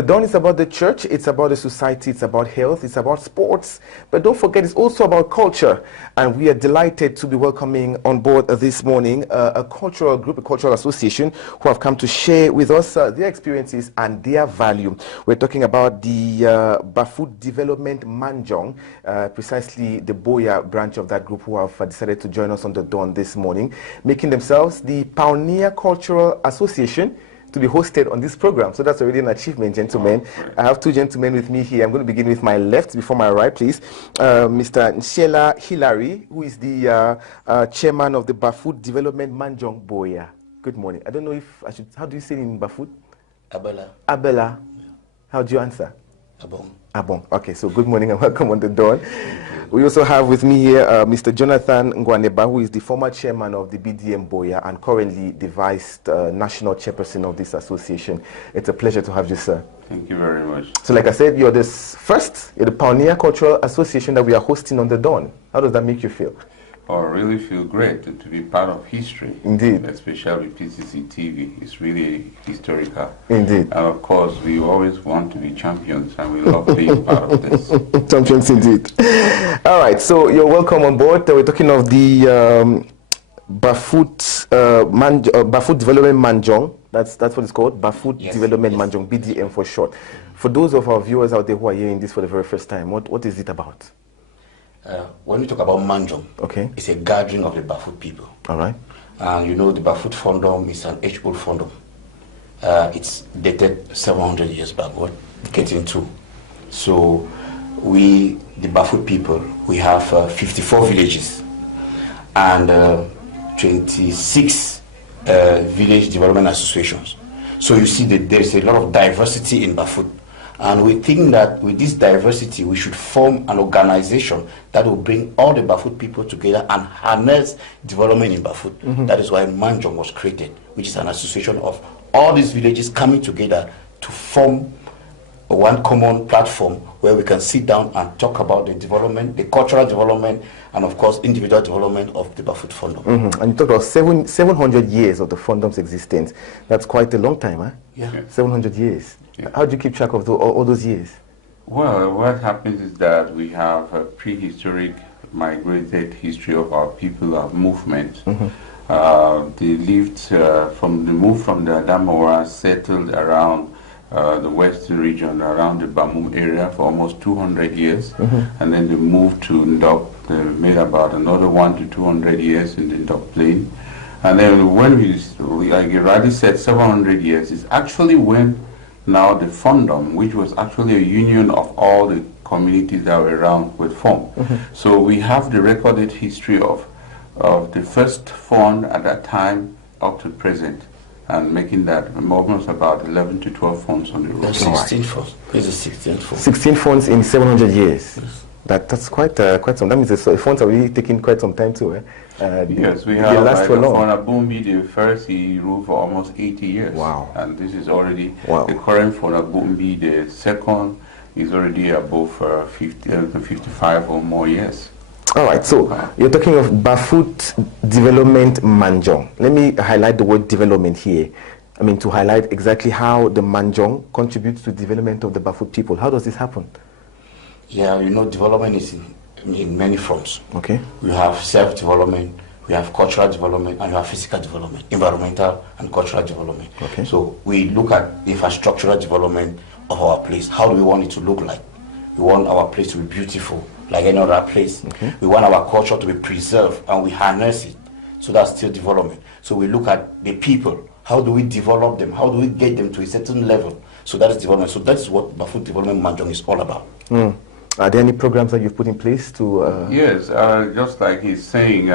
The Dawn is about the church, it's about the society, it's about health, it's about sports. But don't forget, it's also about culture. And we are delighted to be welcoming on board this morning a cultural group, a cultural association who have come to share with us their experiences and their value. We're talking about the Bafut Development Manjong, precisely the Buea branch of that group, who have decided to join us on the Dawn this morning, making themselves the Pioneer Cultural Association to be hosted on this program. So that's already an achievement, gentlemen. I have two gentlemen with me here. I'm going to begin with my left before my right, please. Mr. Nshela Hilary, who is the chairman of the Bafut Development Manjong Buea. Good morning. I don't know if I should, how do you say it in Bafut? Abela. Abela. How do you answer? Abong. Abong. Okay, so good morning and welcome on the Dawn. We also have with me here Mr. Jonathan Ngwaneba, who is the former chairman of the BDM Buea and currently the vice national chairperson of this association. It's a pleasure to have you, sir. Thank you very much. So like I said, you're the Pioneer Cultural Association that we are hosting on the Dawn. How does that make you feel? Oh, I really feel great to be part of history. Indeed. Especially PCC TV. It's really historical. Indeed. And of course, we always want to be champions, and we love being part of this. Champions indeed. All right, so you're welcome on board. We're talking of the Bafut Development Manjong. That's what it's called, Bafut Development Manjong, BDM for short. For those of our viewers out there who are hearing this for the very first time, what is it about? When we talk about Manjong, okay, it's a gathering of the Bafut people. All right. And you know the Bafut Fondom is an age-old fondom. It's dated 700 years backward, getting to. So we, the Bafut people, we have 54 villages and 26 village development associations. So you see that there's a lot of diversity in Bafut. And we think that with this diversity, we should form an organization that will bring all the Bafut people together and harness development in Bafut. Mm-hmm. That is why Manjong was created, which is an association of all these villages coming together to form one common platform where we can sit down and talk about the development, the cultural development, and of course, individual development of the Bafut Fondom. Mm-hmm. And you talked about 700 years of the Fondom's existence. That's quite a long time, huh? Yeah. 700 years. Yeah. How do you keep track of all those years? Well, what happens is that we have a prehistoric migrated history of our people, our movement. Mm-hmm. They lived from the move from the Adamawa, settled around the western region, around the Bamum area for almost 200 years. Mm-hmm. And then they moved to Ndop. They made about another 100 to 200 years in the Ndop plain. And then when we like you rightly said, 700 years is actually when now the Fondom, which was actually a union of all the communities that were around, was formed. Mm-hmm. So we have the recorded history of the first fund at that time up to present, and making that almost about 11 to 12 funds on the road. 16 funds. It's a 16 funds. 16 funds in 700 years. Yes. That's quite some. That means the funds are really taking quite some time too. Yes, we have like Fona Bumbi, the first, he ruled for almost 80 years. Wow. And this is already, the current Fona Bumbi, the second, is already above 55 or more years. All right, so you're talking of Bafut Development Manjong. Let me highlight the word development here. I mean, to highlight exactly how the Manjong contributes to the development of the Bafut people. How does this happen? Yeah, you know, development is in many forms. Okay. We have self-development, we have cultural development, and we have physical development, environmental and cultural development. Okay. So we look at the infrastructural development of our place. How do we want it to look like? We want our place to be beautiful, like any other place. Okay. We want our culture to be preserved, and we harness it. So that's still development. So we look at the people. How do we develop them? How do we get them to a certain level? So that is development. So that is what Bafut Development Manjong is all about. Mm. Are there any programs that you've put in place to... Yes, just like he's saying,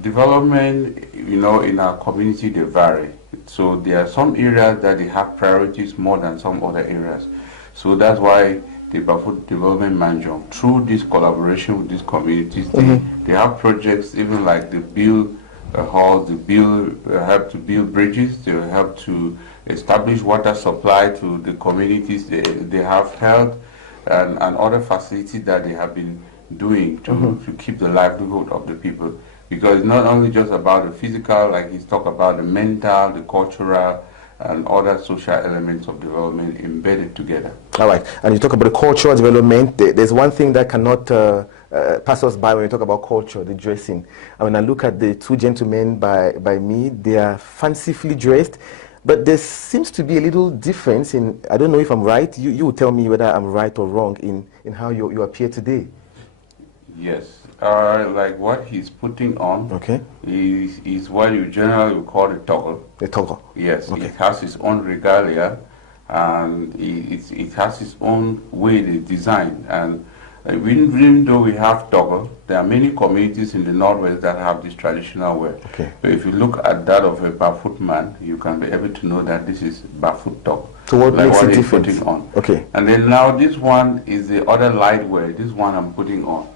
development, you know, in our community, they vary. So there are some areas that they have priorities more than some other areas. So that's why the Bafut Development Manjong, through this collaboration with these communities, they have projects even like they build halls, they help to build bridges, they help to establish water supply to the communities they have held, and other facilities that they have been doing to keep the livelihood of the people. Because it's not only just about the physical, like he's talked about the mental, the cultural, and other social elements of development embedded together. All right. And you talk about the cultural development. There's one thing that cannot pass us by when we talk about culture, the dressing. And when I look at the two gentlemen by me, they are fancifully dressed. But there seems to be a little difference in, I don't know if I'm right, you will tell me whether I'm right or wrong in how you appear today. Yes, like what he's putting on is what you generally would call a toggle. A toggle? Yes, okay. It has its own regalia, and it has its own way it's designed. And even though we have toggle, there are many communities in the Northwest that have this traditional wear. Okay. So if you look at that of a Bafut man, you can be able to know that this is Bafut toggle. So what like makes what it he's different? putting on. Okay. And then now this one is the other light wear. This one I'm putting on.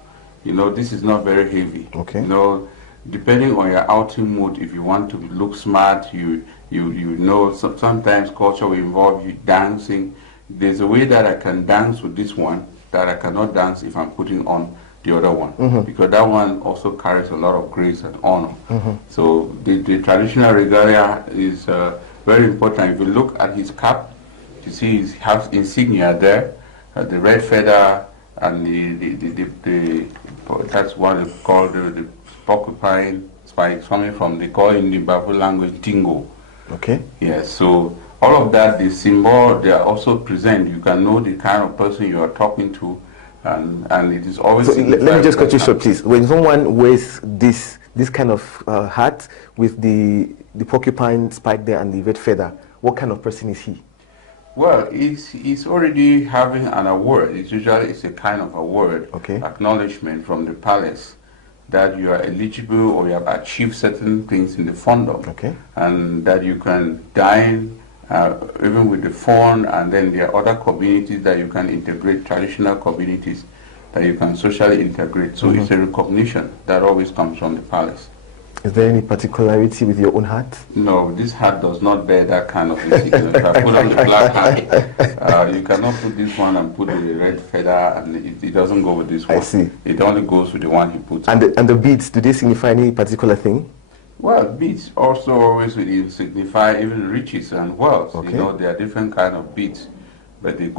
You know, this is not very heavy. Okay. You know, depending on your outing mood, if you want to look smart, you know, sometimes culture will involve you dancing. There's a way that I can dance with this one that I cannot dance if I'm putting on the other one, because that one also carries a lot of grace and honor. So the traditional regalia is very important. If you look at his cap, you see he has insignia there, the red feather, and the that's what is called the porcupine spikes, coming from, they call in the Bafut language tingo. Okay. Yes, so all of that, the symbol, they are also present. You can know the kind of person you are talking to, and it is always... So let me just cut you short, please. When someone wears this kind of hat with the porcupine spike there and the red feather, what kind of person is he? Well, he's already having an award. It's a kind of award, acknowledgement from the palace that you are eligible or you have achieved certain things in the fandom, and that you can dine even with the fund, and then there are other communities that you can integrate, traditional communities that you can socially integrate. So it's a recognition that always comes from the palace. Is there any particularity with your own hat? No, this hat does not bear that kind of insignia. If I put on the black hat, you cannot put this one and put the red feather, and it doesn't go with this one. I see. It only goes with the one he puts. And the beads, do they signify any particular thing? Well, beads also always signify even riches and wealth. You know, there are different kind of beads, but they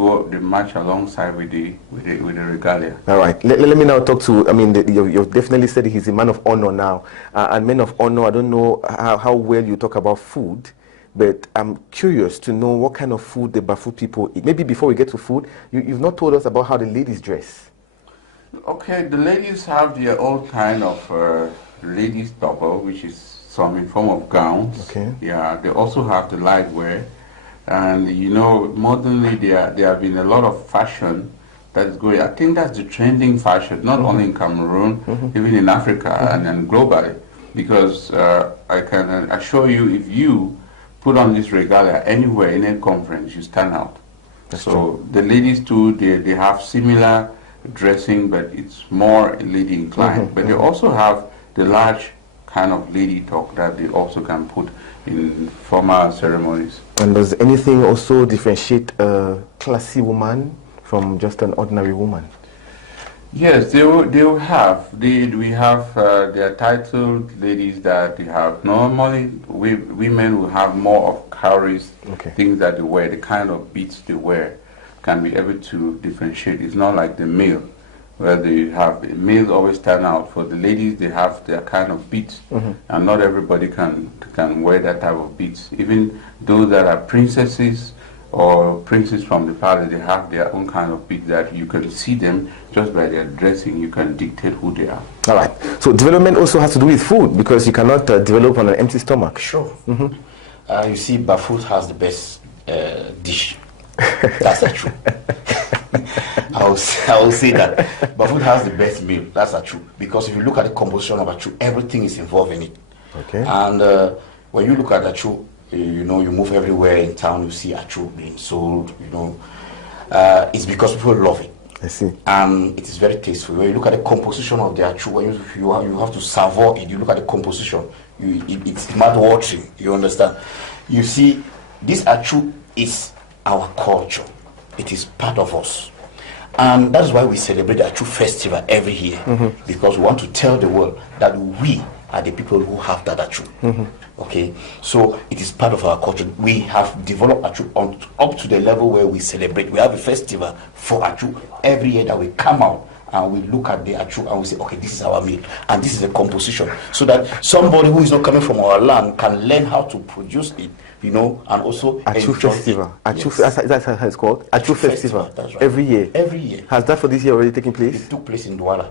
match alongside with the regalia. All right. Let me now talk to, I mean, you've definitely said he's a man of honor now. And men of honor, I don't know how well you talk about food, but I'm curious to know what kind of food the Bafut people eat. Maybe before we get to food, you've not told us about how the ladies dress. Okay, the ladies have their own kind of ladies toggle, which is some in form of gowns. Okay. Yeah, they also have the light wear. And you know, modernly there have been a lot of fashion that is going. I think that's the trending fashion, not only in Cameroon, even in Africa and then globally. Because I can assure you, if you put on this regalia anywhere in any conference, you stand out. That's so true. the ladies too, they have similar dressing, but it's more lady inclined. But they also have the large kind of lady talk that they also can put in formal ceremonies. And does anything also differentiate a classy woman from just an ordinary woman? Yes, they will have. We have their titled ladies that they have. Normally, women will have more of cowries, things that they wear, the kind of beads they wear can be able to differentiate. It's not like the male, where they have, the males always stand out. For the ladies, they have their kind of beads, and not everybody can wear that type of beads. Even those that are princesses or princes from the palace, they have their own kind of beads that you can see them just by their dressing. You can dictate who they are. All right. So development also has to do with food, because you cannot develop on an empty stomach. Sure. You see, Bafut has the best dish. That's the truth. I will say that Bafut has the best meal. That's the truth. Because if you look at the composition of a truth, everything is involved in it. Okay. And when you look at a truth, you know, you move everywhere in town, you see a truth being sold. You know, it's because people love it. I see. And it is very tasteful. When you look at the composition of the achu, when you have to savour it, you look at the composition, it's mouth-watering, you understand? You see, this achu is our culture. It is part of us. And that's why we celebrate the Achu festival every year, because we want to tell the world that we are the people who have that achu. Okay, so it is part of our culture. We have developed achu up to the level where we celebrate. We have a festival for achu every year that we come out and we look at the achu and we say, okay, this is our meal and this is the composition, so that somebody who is not coming from our land can learn how to produce it, you know, and also Achu Festival. Achu, Yes. that's how it's called. Achu Festival. That's right. Every year. Every year. Has that for this year already taken place? It took place in Douala.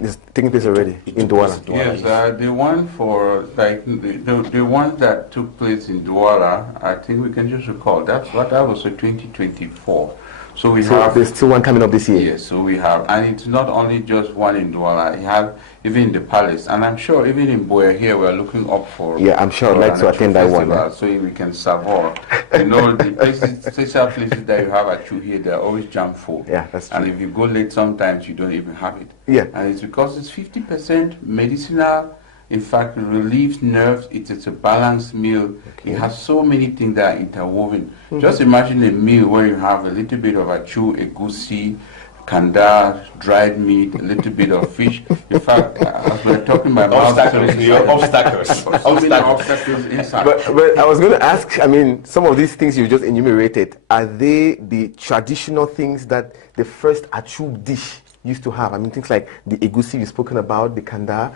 It's taking place already It in took place Douala. in Douala. Yes, the one for like the ones that took place in Douala, I think we can just recall that was a 2024. So we So have there's still one coming up this year. yes, so we have, and it's not only just one in Douala. You have even in the palace, and I'm sure even in Buea here we are looking up for. Yeah, I'm sure I'd for like an to attend that one, festival, so we can savour. You know, the places, special places that you have at you here, they're always jam full. Yeah, that's And true. if you go late, sometimes you don't even have it. Yeah. And it's because it's 50% medicinal. In fact, it relieves nerves. It's a balanced meal. It has so many things that are interwoven. Just imagine a meal where you have a little bit of achu, egusi, kanda, dried meat, a little bit of fish. In fact, as we're talking, my mouth Obstacles. so many obstacles inside. But I was going to ask, I mean, some of these things you just enumerated, are they the traditional things that the first achu dish used to have? I mean, things like the egusi you've spoken about, the kanda.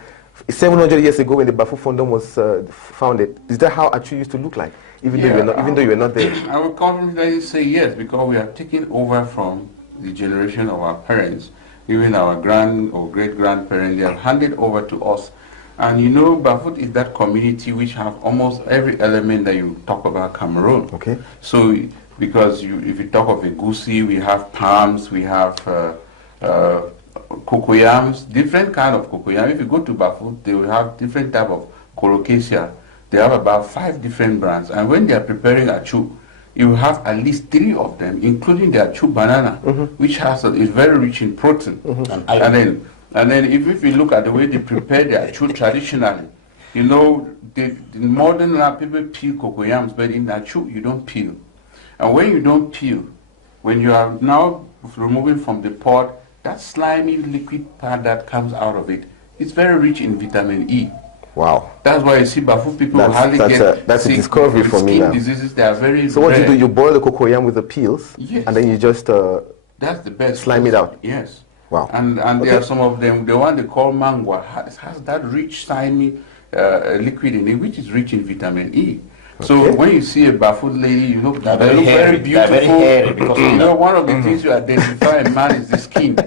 700 years ago when the Bafut Fondom was founded, is that how achu used to look like? Even though you were not there? I would confidently say yes, because we are taking over from the generation of our parents, even our grand or great-grandparents. They have handed over to us. And you know, Bafut is that community which have almost every element that you talk about Cameroon. Okay. So, because if you talk of egusi, we have palms, we have cocoyams, different kind of cocoyam. If you go to Bafut, they will have different type of colocasia. They have about 5 different brands. And when they are preparing achu, you have at least 3 of them, including the achu banana, which is very rich in protein. And then if you look at the way they prepare the achu traditionally, you know, the modern people peel cocoyams, but in achu you don't peel. And when you don't peel, when you are now removing from the pot, that slimy liquid part that comes out of it, it's very rich in vitamin E. Wow. That's why you see Bafut people hardly That's a discovery for me now. skin diseases. They are very So what rare. you do, you boil the cocoyam with the peels, Yes. and then you just That's the best. slime it out. Yes. Wow. And there are some of them, the one they call mangwa has that rich slimy liquid in it, which is rich in vitamin E. So Okay. when you see a Bafut lady, you look, They're they very look hairy. very They're beautiful. very hairy because you of know, that. one of the things you identify a man is the skin.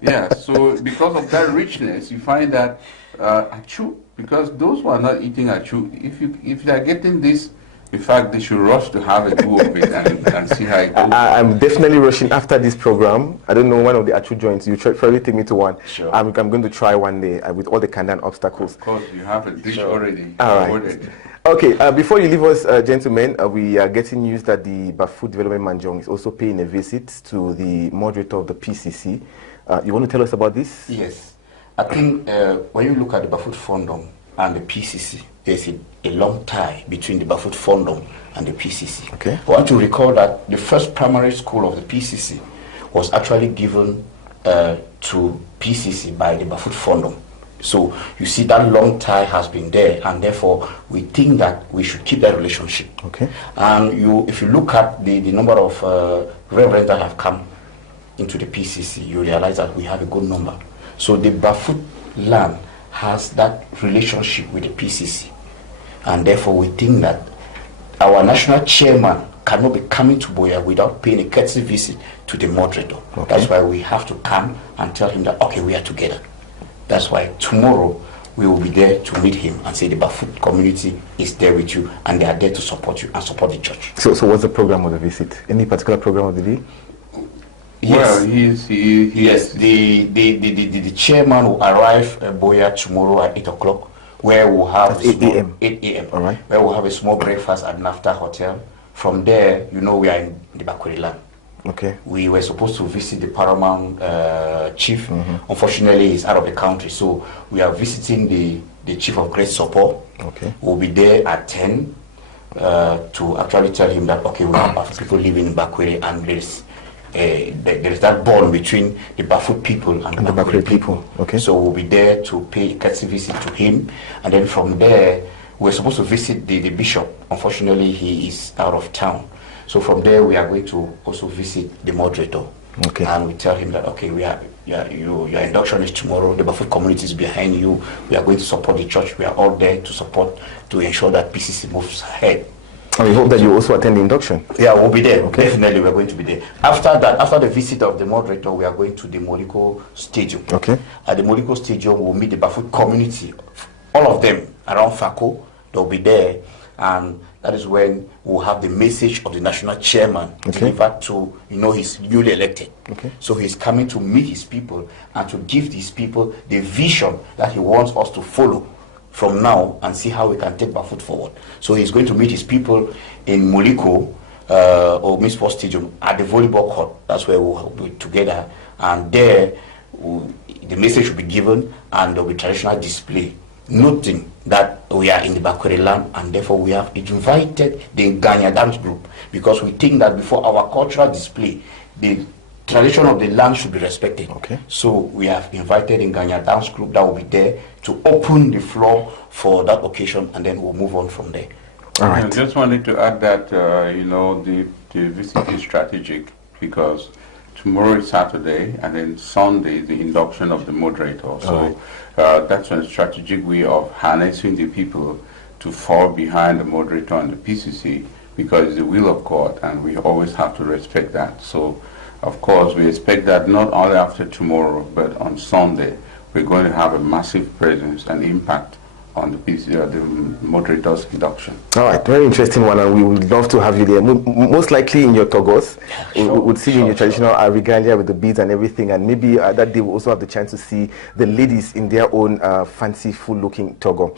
Yeah. So because of that richness, you find that achu, because those who are not eating achu, if they are getting this, in fact, they should rush to have a go of it and see how it goes. I'm definitely rushing after this program. I don't know one of the achu joints. You probably take me to one. Sure. I'm going to try one day with all the kanda and obstacles. Of course, you have a dish already. All right. Ordered. Okay, before you leave us, gentlemen, we are getting news that the Bafut Development Manjong is also paying a visit to the moderator of the PCC. You want to tell us about this? Yes. I think when you look at the Bafut Fondom and the PCC, there's a long tie between the Bafut Fondom and the PCC. Okay. I want to recall that the first primary school of the PCC was actually given to PCC by the Bafut Fondom. So you see that long tie has been there, and therefore we think that we should keep that relationship. Okay. And if you look at the number of reverends that have come into the PCC, you realize that we have a good number. So the Bafut land has that relationship with the PCC, and therefore we think that our national chairman cannot be coming to Buea without paying a courtesy visit to the moderator. Okay. That's why we have to come and tell him that, okay, we are together. That's why tomorrow we will be there to meet him and say the Bafut community is there with you and they are there to support you and support the church. So what's the program of the visit? Any particular program of the day? Yes. Well, Yes, the chairman will arrive at Buea tomorrow at 8 o'clock, where we'll have At 8 a.m. 8 a.m. All right. Where we'll have a small breakfast at NAFTA Hotel. From there, you know, we are in the Bakweri land. Okay. We were supposed to visit the paramount chief. Unfortunately, he's out of the country, so we are visiting the chief of Great Soppo. Okay. We'll be there at 10 to actually tell him that, okay, we have people living in Bakweri and there's there is that bond between the Bafut people and the Bakure people. Okay. So we'll be there to pay a courtesy visit to him, and then from there we're supposed to visit the bishop. Unfortunately, he is out of town. So from there we are going to also visit the moderator. Okay. And we tell him that, okay, your induction is tomorrow. The Bafut community is behind you. We are going to support the church. We are all there to support, to ensure that PCC moves ahead. And we hope that you also attend the induction. Yeah, we'll be there. Okay. Definitely, we're going to be there. After that, after the visit of the moderator, we are going to the Molyko Stadium. Okay. At the Molyko Stadium, we'll meet the Bafut community. All of them around Fako, they'll be there. And that is when we'll have the message of the national chairman delivered to, he's newly elected. Okay. So he's coming to meet his people and to give these people the vision that he wants us to follow from now and see how we can take Bafut forward. So he's going to meet his people in Molyko or Municipal Stadium at the volleyball court. That's where we'll be together. And there, the message will be given and there will be traditional display, noting that we are in the Bakure land, and therefore we have invited the Ganya dance group, because we think that before our cultural display, the tradition of the land should be respected. Okay. So we have invited the Ganya dance group that will be there to open the floor for that occasion, and then we'll move on from there. All right. I just wanted to add that, the visit is strategic, because tomorrow is Saturday, and then Sunday is the induction of the moderator. So that's a strategic way of harnessing the people to fall behind the moderator and the PCC, because it's the will of God, and we always have to respect that. So, of course, we expect that not only after tomorrow, but on Sunday, we're going to have a massive presence and impact on the the moderator's induction. All right, very interesting one, and we would love to have you there. Most likely in your togos. We would see you in your traditional regalia with the beads and everything, and maybe that day we'll also have the chance to see the ladies in their own fanciful looking togo.